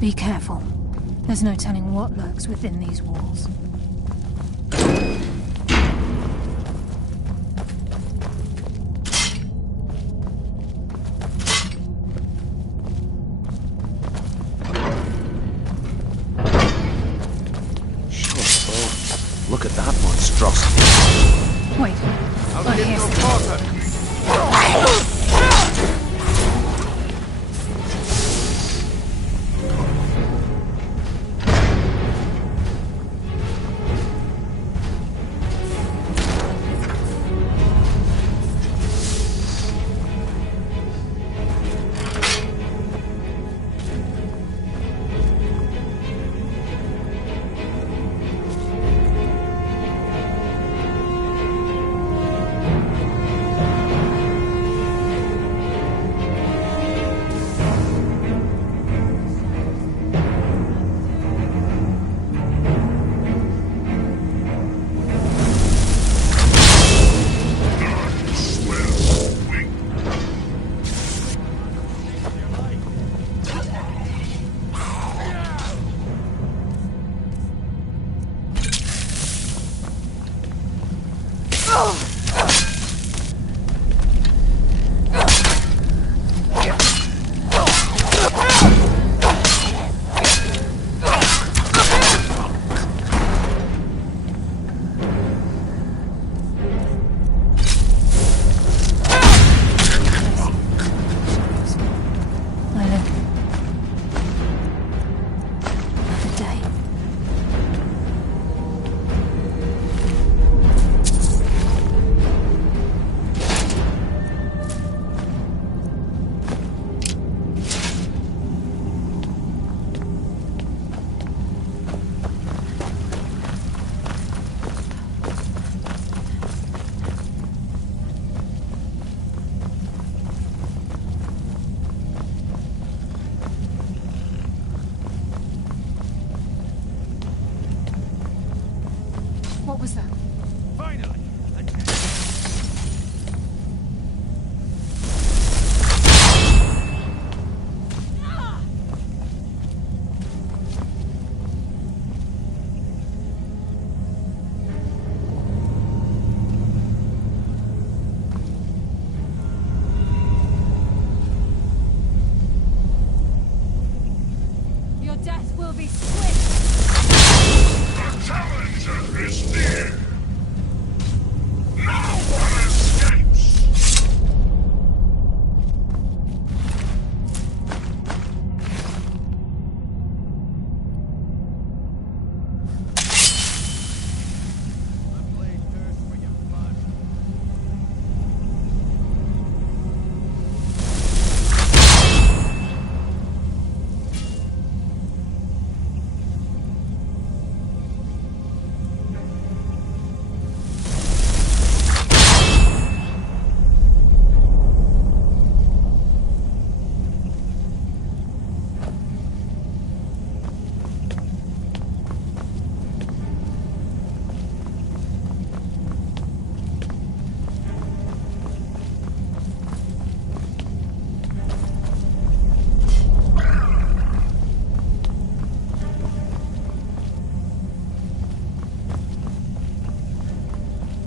Be careful. There's no telling what lurks within these walls. Look at that monstrosity. Wait. I'll give you a quarter. What was that? Finally! Your death will be swift! The challenger is near! No one escapes! Unblade curse for your blood.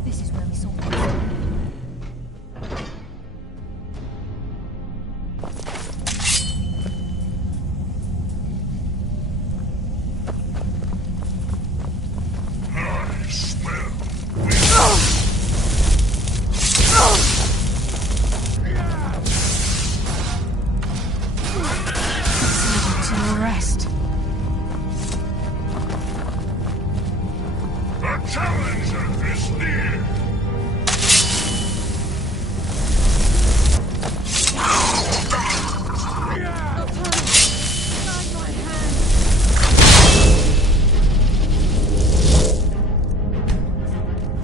This is where we saw them. I smell To your rest. the challenger is near!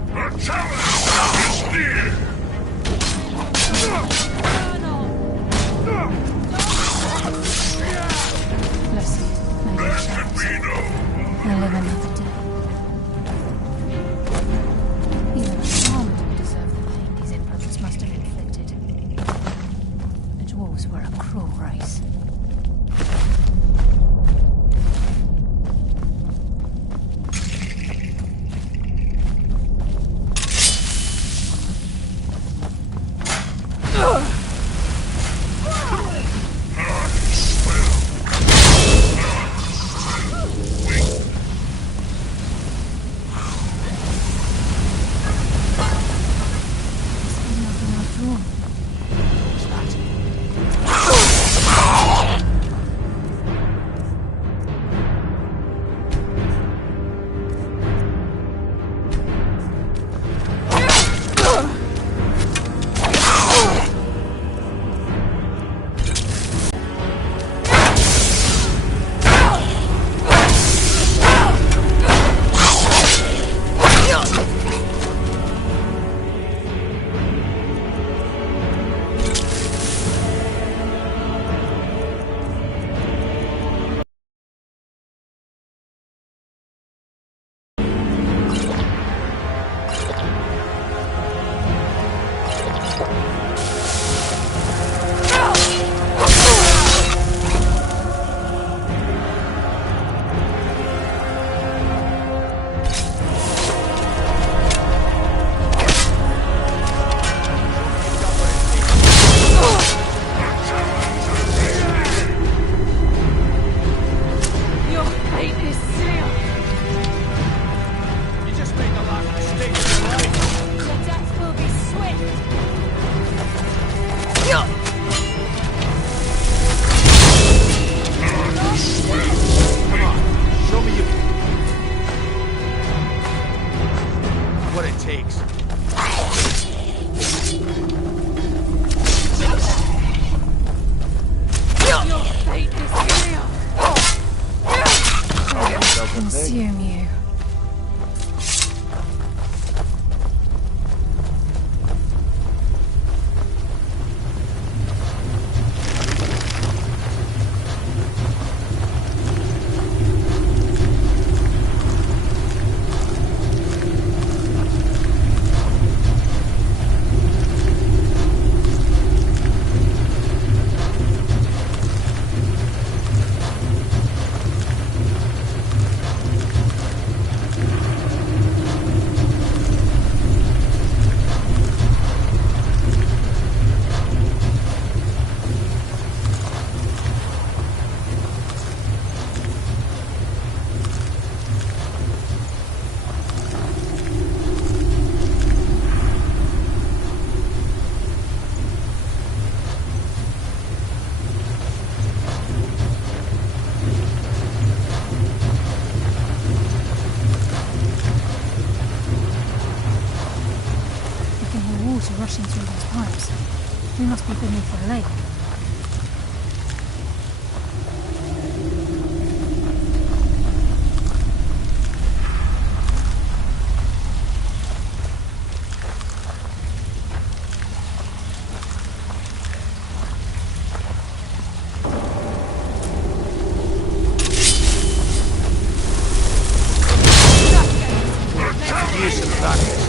The challenger is near! Blessed may your Let it shadows be known! live another day. Even a shaman would deserve the pain these implements must have inflicted. The dwarves were a cruel race. We must be beneath the lake. Use some darkness.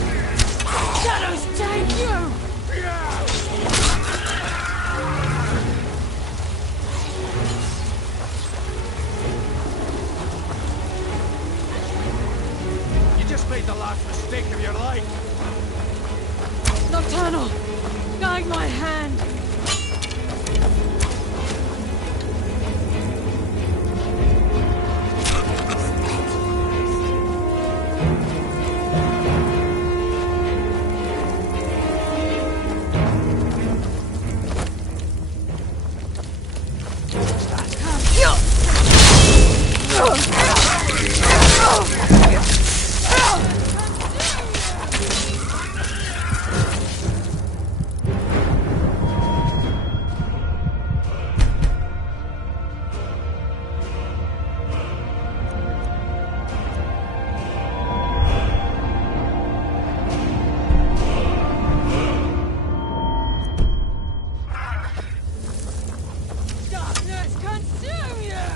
Shadows take you! You just made the last mistake of your life. Nocturnal! Guide my hand! Darkness consume you!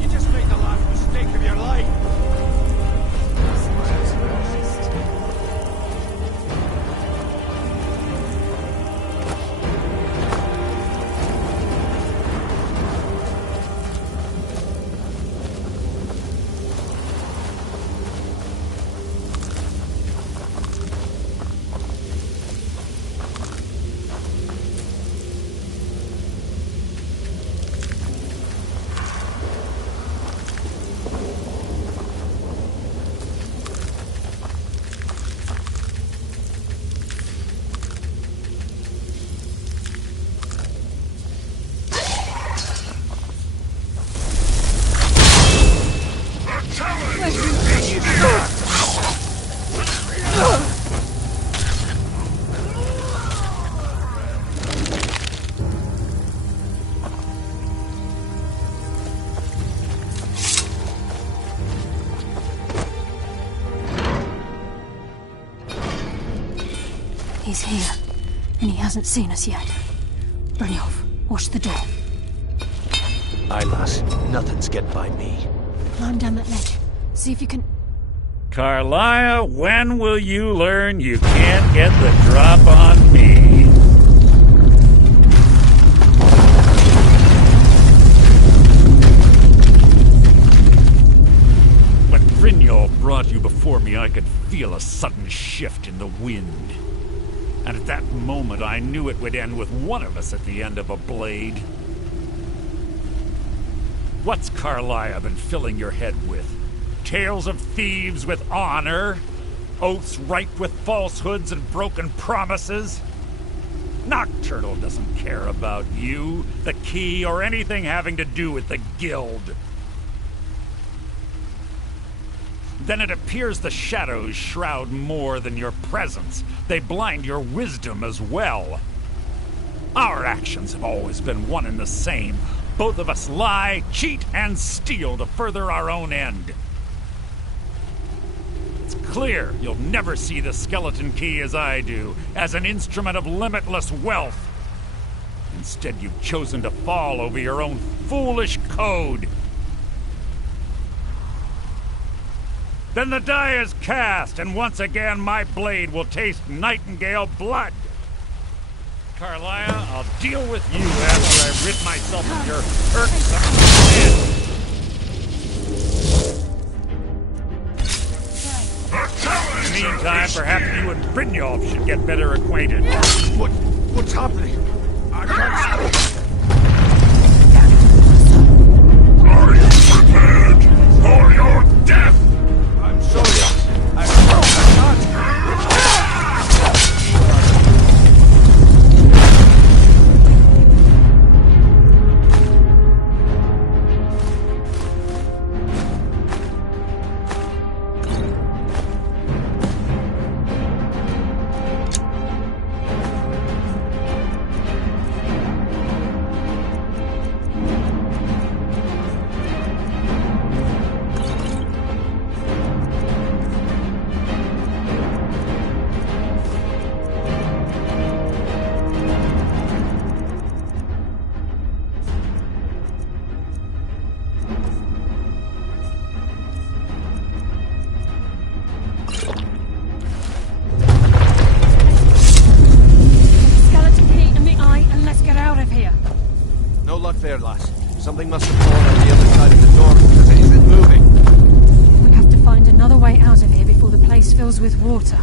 You just made the last mistake of your life. He's here, and he hasn't seen us yet. Brynjolf, watch the door. Aye, lass. Nothing's getting by me. Climb down that ledge. See if you can... Carlia, when will you learn you can't get the drop on me? When Brynjolf brought you before me, I could feel a sudden shift in the wind. And at that moment, I knew it would end with one of us at the end of a blade. What's Carlia been filling your head with? Tales of thieves with honor? Oaths ripe with falsehoods and broken promises? Nocturnal doesn't care about you, the key, or anything having to do with the guild. Then it appears the shadows shroud more than your presence. They blind your wisdom as well. Our actions have always been one and the same. Both of us lie, cheat, and steal to further our own end. It's clear you'll never see the skeleton key as I do, as an instrument of limitless wealth. Instead, you've chosen to fall over your own foolish code. Then the die is cast, and once again my blade will taste nightingale blood. Carlia, I'll deal with you after I rid myself of your irksome sin. In the meantime, perhaps you and Brynjolf should get better acquainted. What's happening? I can't see. Are you prepared for your death? I'm sorry. I can't. fair, lass. Something must have fallen on the other side of the door because it isn't moving. We'll have to find another way out of here before the place fills with water.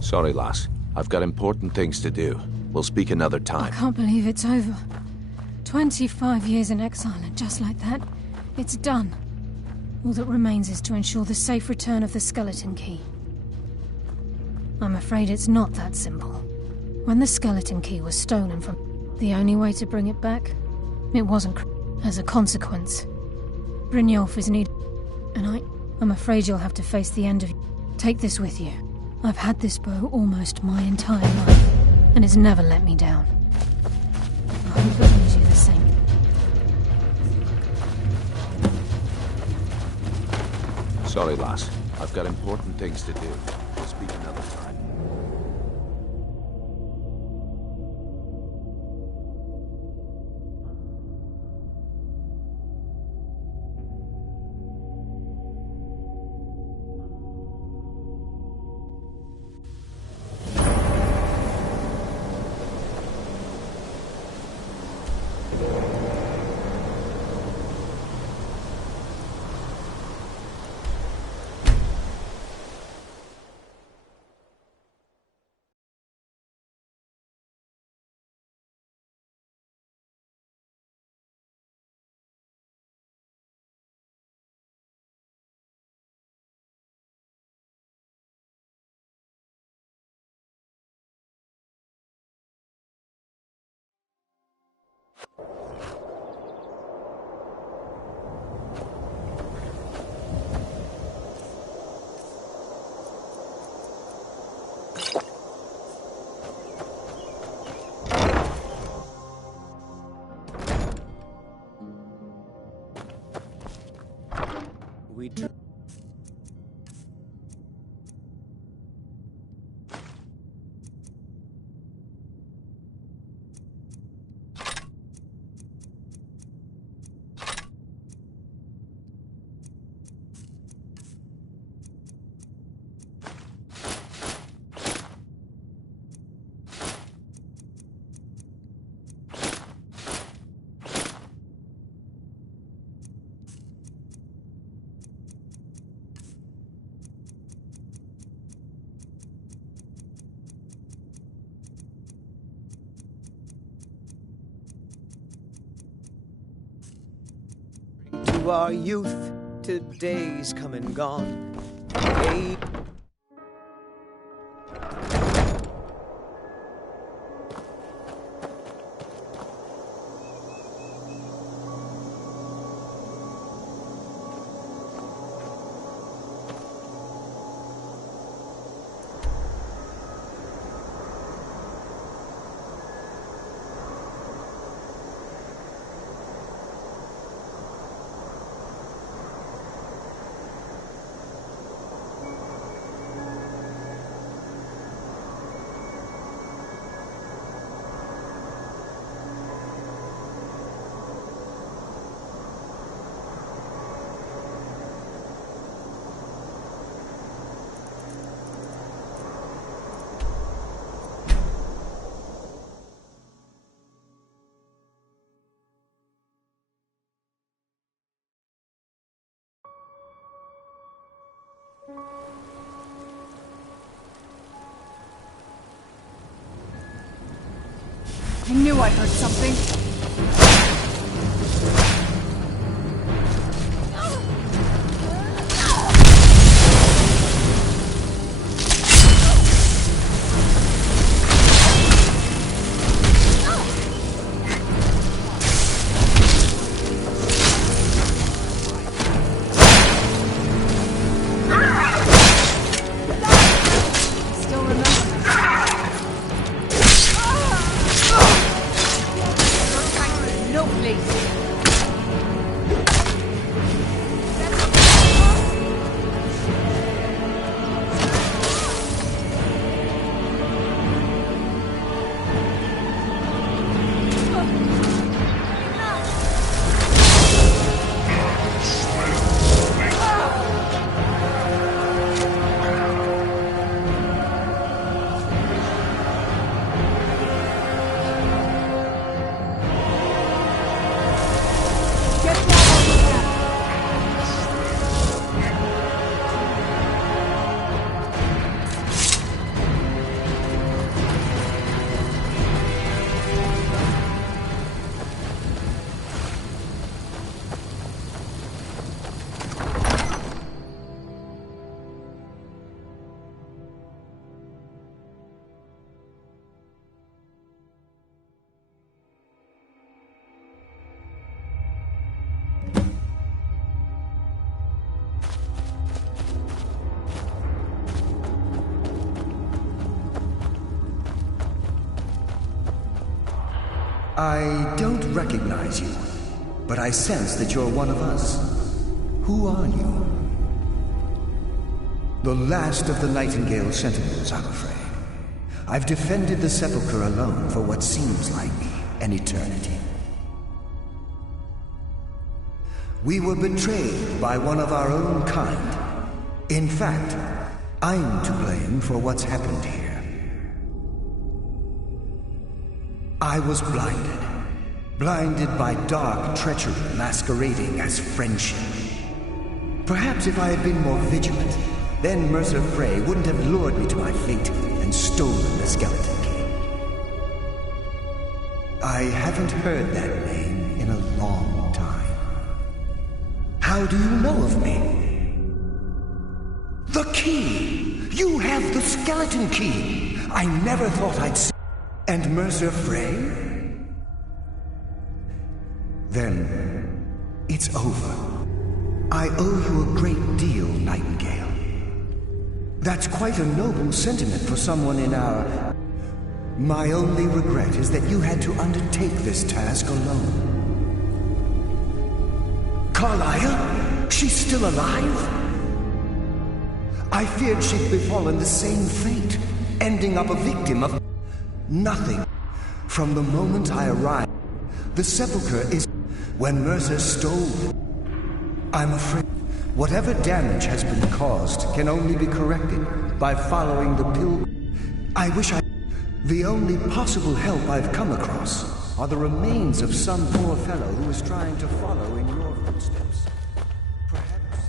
Sorry, lass. I've got important things to do. We'll speak another I time. can't believe it's over. 25 years in exile, and just like that, it's done. All that remains is to ensure the safe return of the skeleton key. I'm afraid it's not that simple. When the skeleton key was stolen from... the only way to bring it back? It wasn't as a consequence. Brynjolf is needed, and I'm afraid you'll have to face the end of... Take this with you. I've had this bow almost my entire life, and it's never let me down. I hope it brings you the same. Sorry, lass. I've got important things to do. We'll speak another time. To our youth, today's come and gone. Hey. I knew I heard something. I don't recognize you, but I sense that you're one of us. Who are you? The last of the Nightingale Sentinels, I'm afraid. I've defended the Sepulchre alone for what seems like an eternity. We were betrayed by one of our own kind. In fact, I'm to blame for what's happened here. I was blinded by dark treachery masquerading as friendship. Perhaps if I had been more vigilant, then Mercer Frey wouldn't have lured me to my fate and stolen the skeleton key. I haven't heard that name in a long time. How do you know of me? The key! You have the skeleton key! I never thought I'd see. And Mercer Frey? Then it's over. I owe you a great deal, Nightingale. That's quite a noble sentiment for someone in our... My only regret is that you had to undertake this task alone. Carlia? She's still alive? I feared she'd befallen the same fate, ending up a victim of... Nothing. From the moment I arrived, the Sepulchre is... When Mercer stole it, I'm afraid whatever damage has been caused can only be corrected by following the pilgrim. I wish I... The only possible help I've come across are the remains of some poor fellow who is trying to follow in your footsteps. Perhaps...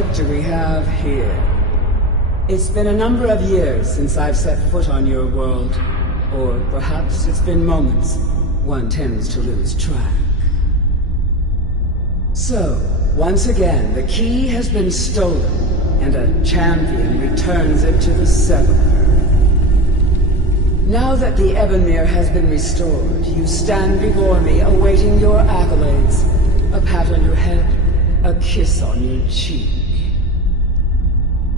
what do we have here? It's been a number of years since I've set foot on your world. Or perhaps it's been moments. One tends to lose track. So, once again, the key has been stolen, and a champion returns it to the Sepulchre. Now that the Ebonmere has been restored, you stand before me awaiting your accolades. A pat on your head, a kiss on your cheek.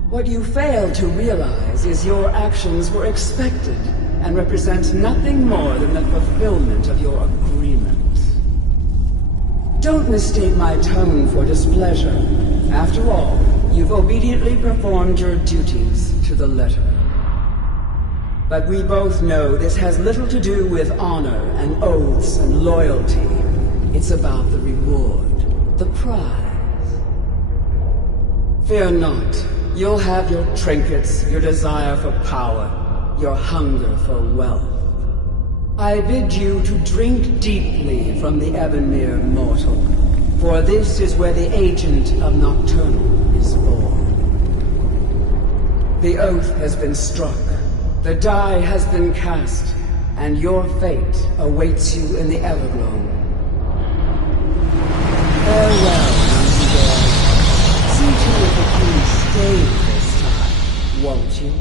What you fail to realize is your actions were expected and represent nothing more than the fulfillment of your agreement. Don't mistake my tone for displeasure. After all, you've obediently performed your duties to the letter. But we both know this has little to do with honor and oaths and loyalty. It's about the reward, the prize. Fear not. You'll have your trinkets, your desire for power, your hunger for wealth. I bid you to drink deeply from the Ebonmere mortal, for this is where the agent of Nocturnal is born. The oath has been struck, the die has been cast, and your fate awaits you in the Everglow. Farewell, Nightingale. See to it that you stay this time, won't you?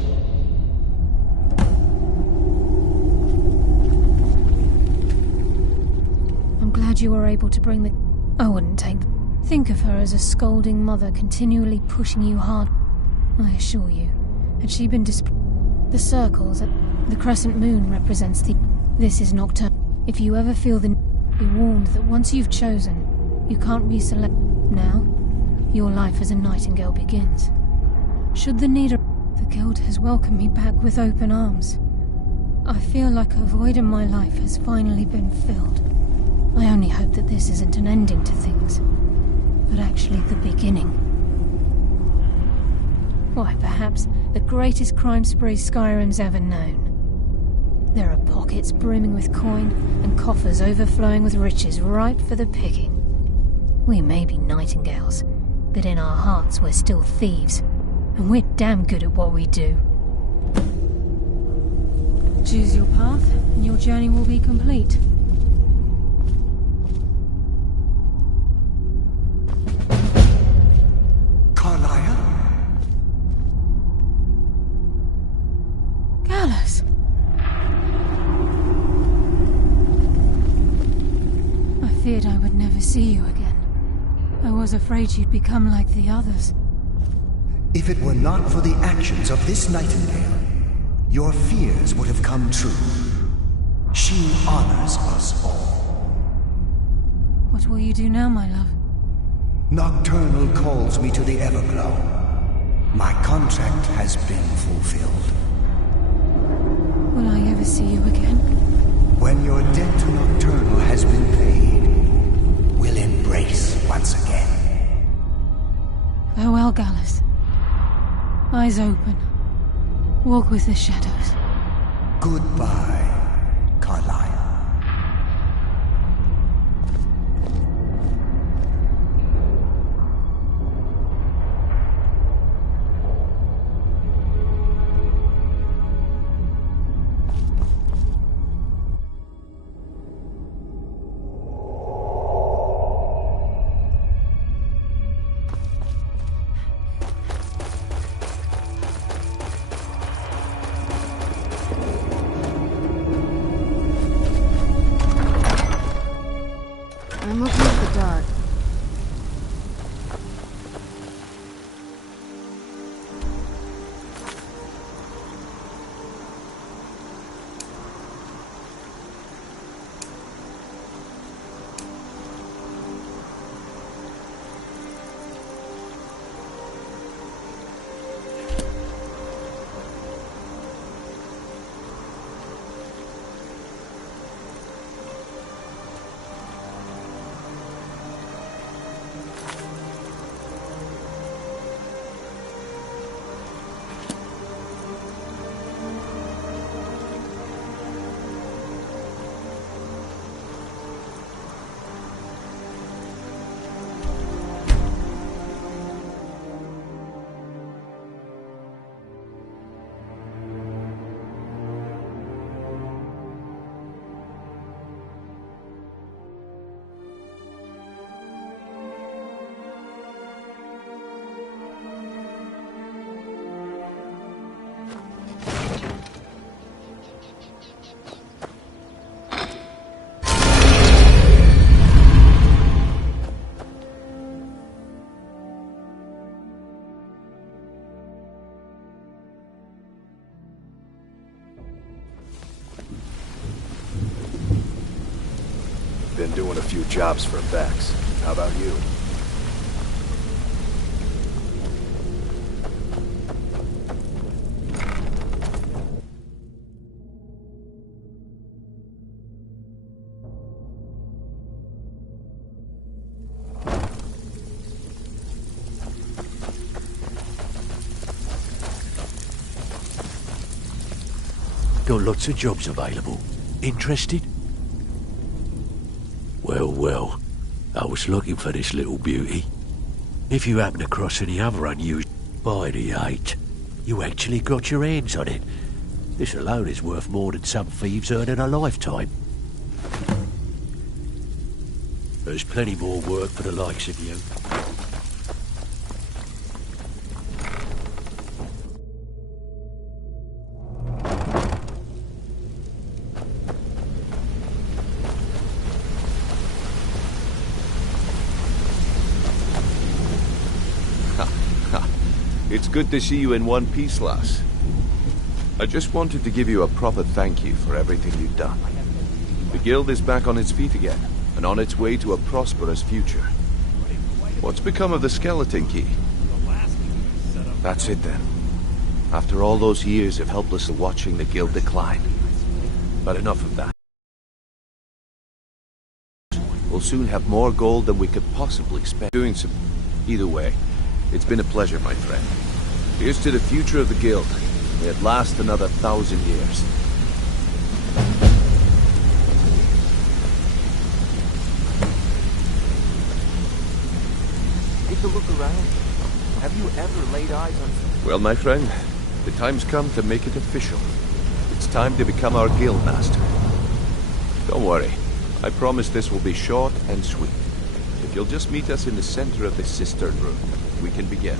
I'm glad you were able to bring the... I wouldn't take... Think of her as a scolding mother continually pushing you hard. I assure you, had she been the circles at the crescent moon represents the... This is Nocturne. If you ever feel the... Be warned that once you've chosen, you can't reselect. Now, your life as a nightingale begins. Should the need... The guild has welcomed me back with open arms. I feel like a void in my life has finally been filled. I only hope that this isn't an ending to things, but actually the beginning. Why, perhaps the greatest crime spree Skyrim's ever known. There are pockets brimming with coin, and coffers overflowing with riches ripe for the picking. We may be nightingales, but in our hearts we're still thieves, and we're damn good at what we do. Choose your path, and your journey will be complete. Gallus! I feared I would never see you again. I was afraid you'd become like the others. If it were not for the actions of this nightingale, your fears would have come true. She honors us all. What will you do now, my love? Nocturnal calls me to the Everglow. My contract has been fulfilled. Will I ever see you again? When your debt to Nocturnal has been paid, we'll embrace once again. Farewell, Gallus. Eyes open. Walk with the shadows. Goodbye, Carlisle. I'm looking at the dark. than doing a few jobs for Vex. How about you? Got lots of jobs available. Interested? Well, I was looking for this little beauty. If you happen across any other unused by the 8, you actually got your hands on it. This alone is worth more than some thieves earn in a lifetime. There's plenty more work for the likes of you. It's good to see you in one piece, lass. I just wanted to give you a proper thank you for everything you've done. The guild is back on its feet again, and on its way to a prosperous future. What's become of the skeleton key? That's it then. After all those years of helplessly watching the guild decline. But enough of that. We'll soon have more gold than we could possibly spend doing some. Either way, it's been a pleasure, my friend. Here's to the future of the guild. May it last another 1,000 years. Take a look around. Have you ever laid eyes on... Well, my friend, the time's come to make it official. It's time to become our guild master. Don't worry. I promise this will be short and sweet. If you'll just meet us in the center of this cistern room, we can begin.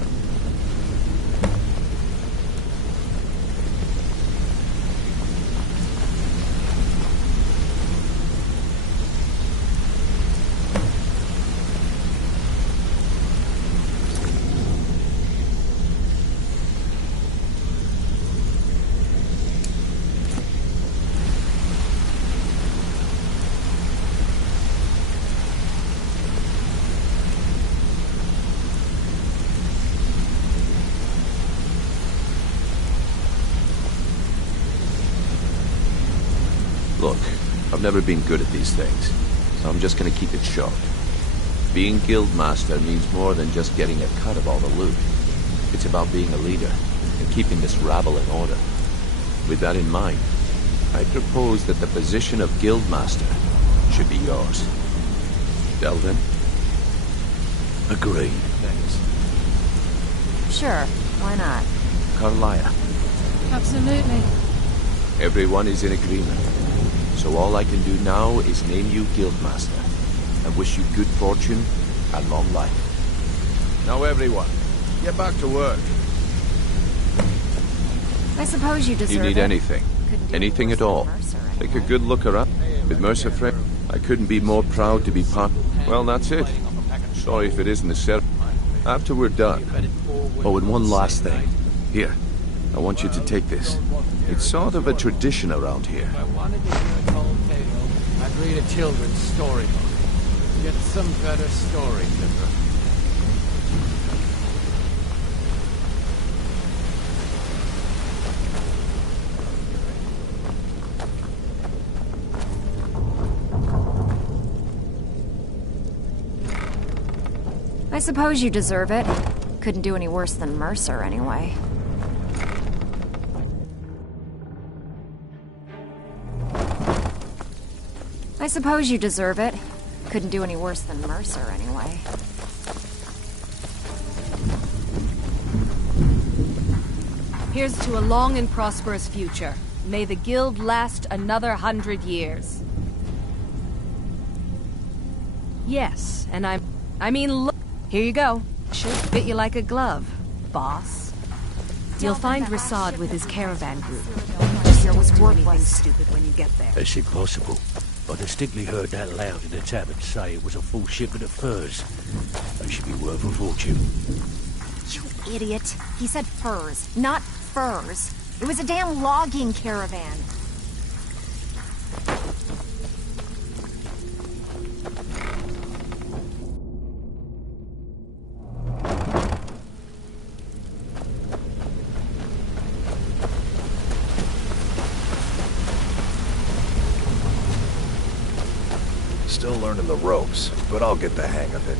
Look, I've never been good at these things, so I'm just gonna keep it short. Being guild master means more than just getting a cut of all the loot. It's about being a leader and keeping this rabble in order. With that in mind, I propose that the position of guild master should be yours. Delvin? Agreed. Thanks. Sure, why not? Carlia? Absolutely. Everyone is in agreement. So all I can do now is name you Guildmaster, and wish you good fortune and long life. Now everyone, get back to work. I suppose you deserve it. You need anything? Anything at all? Take a good look around. With Mercer Frey, I couldn't be more proud to be part... Well, that's it. Sorry if it isn't the set. After we're done... Oh, and one last thing. Here, I want you to take this. It's sort of a tradition around here. If I wanted to hear a tall tale, I'd read a children's storybook. Get some better story, Timber. I suppose you deserve it. Couldn't do any worse than Mercer, anyway. I suppose you deserve it. Couldn't do any worse than Mercer, anyway. Here's to a long and prosperous future. May the guild last another 100 years. Yes, and I mean, look. Here you go. Should fit you like a glove, boss. You'll find Rasad with his caravan group. Just don't do anything stupid when you get there. That's impossible. I distinctly heard that loud in the tavern say it was a full shipment of furs. They should be worth a fortune. You idiot. He said furs, not furs. It was a damn logging caravan. Still learning the ropes, but I'll get the hang of it.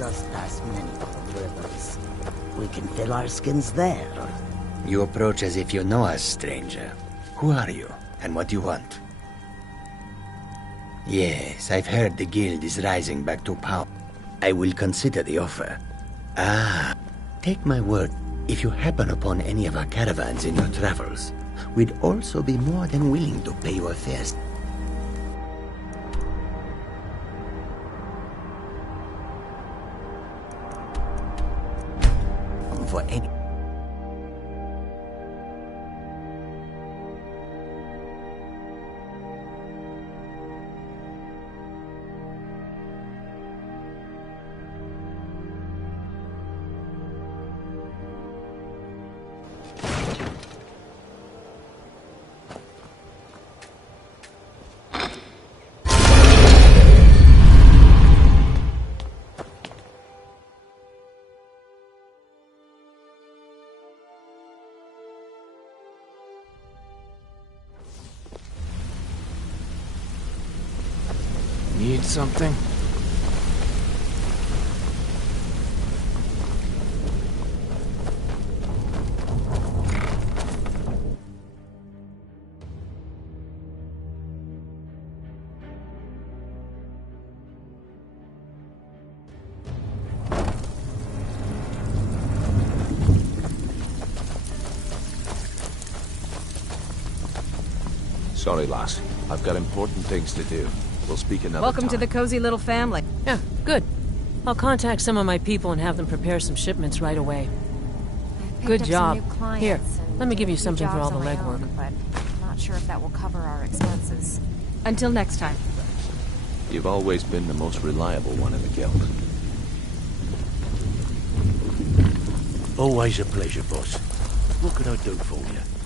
Us past many old rivers. We can fill our skins there. You approach as if you know us, stranger. Who are you, and what do you want? Yes, I've heard the guild is rising back to power. I will consider the offer. Ah, take my word. If you happen upon any of our caravans in your travels, we'd also be more than willing to pay your fares. For any... Need something? Sorry, lass. I've got important things to do. We'll speak another Welcome time. to the cozy little family. Yeah, good. I'll contact some of my people and have them prepare some shipments right away. Good job. Here, let me give you something for all the legwork. But I'm not sure if that will cover our expenses. Until next time. You've always been the most reliable one in the guild. Always a pleasure, boss. What can I do for you?